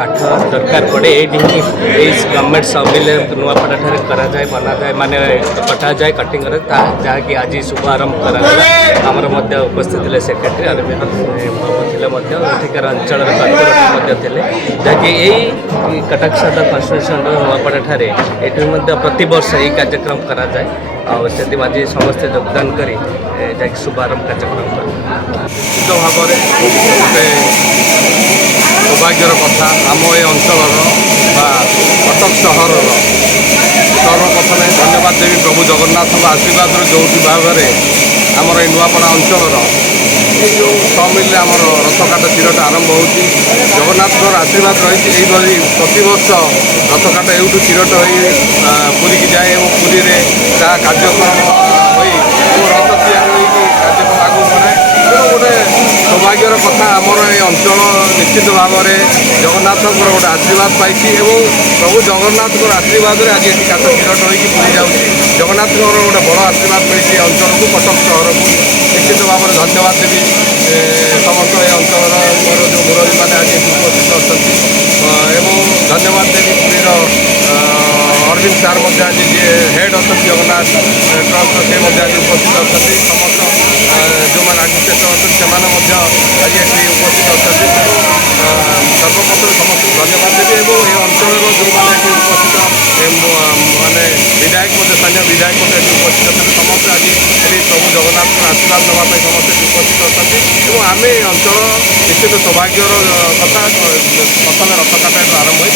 काठ दरकार पड़े ये गवर्नमेंट समिल नुआपड़ा करा जाए बना जाए माने कटा जाए कटिंग करे जहाँकि आज शुभारंभ कराला आमर उपस्थित थे सेक्रेटरी अरविंद बाबू थे एठिकार अंचल कॉर्पोरेटर थे जहाँकि यही कटक सदर कन्स्टिट्यूशन नुआपड़ा ये प्रति वर्ष यही कार्यक्रम करा जाए से आज समस्ते योगदान कर शुभारंभ कार्यक्रम निश्चित भाव में गोटे सौभाग्यर कथा आम ये अंचल कटक सहर सर्वप्रथमे धन्यवाद देवी प्रभु जगन्नाथ आशीर्वाद जो भाव में आमर ये नुआपड़ा अंचल जो समिल आम रथकाट तीरटा आरंभ हो जगन्नाथ आशीर्वाद रही प्रतिवर्ष रथकाट एवं तीरट हो पुरी की जाए और पुरी में कार्यक्रम हो रथ तैयारी कार्यक्रम आगे बढ़े गोटे सौभाग्यर कथा आमर ये अंचल निश्चित भाव में जगन्नाथ गोटे आशीर्वाद पाई प्रभु जगन्नाथ आशीर्वाद आज ये काठ तीरट हो पुरी जाऊँगी जगन्नाथ गोटे बड़ आशीर्वाद मिली अंचल को कटक सहर को निश्चित भाव में धन्यवाद देवी समस्त ये अंचल जो मुरबी मैंने आज उपस्थित अच्छा धन्यवाद देवी पुरीर अरविंद सार आज जी हेड अच्छा जगन्नाथ ट्रस्ट से आज उपस्थित अच्छा समस्त जो मैंने एडमिनिस्ट्रेटर अच्छा आज ये उपस्थित अच्छा सर्वप्रथम समस्त धन्यवाद देवी और ये अंचल जो मैंने उपस्थित माने विधायक स्थानीय विधायक उपस्थित अच्छा समस्त आज ये प्रभु जगन्नाथ आशीर्वाद देवाई समस्त उपस्थित अच्छा आम अंचल निश्चित सौभाग्यर कथा प्रथम रथकाठ आरंभ हो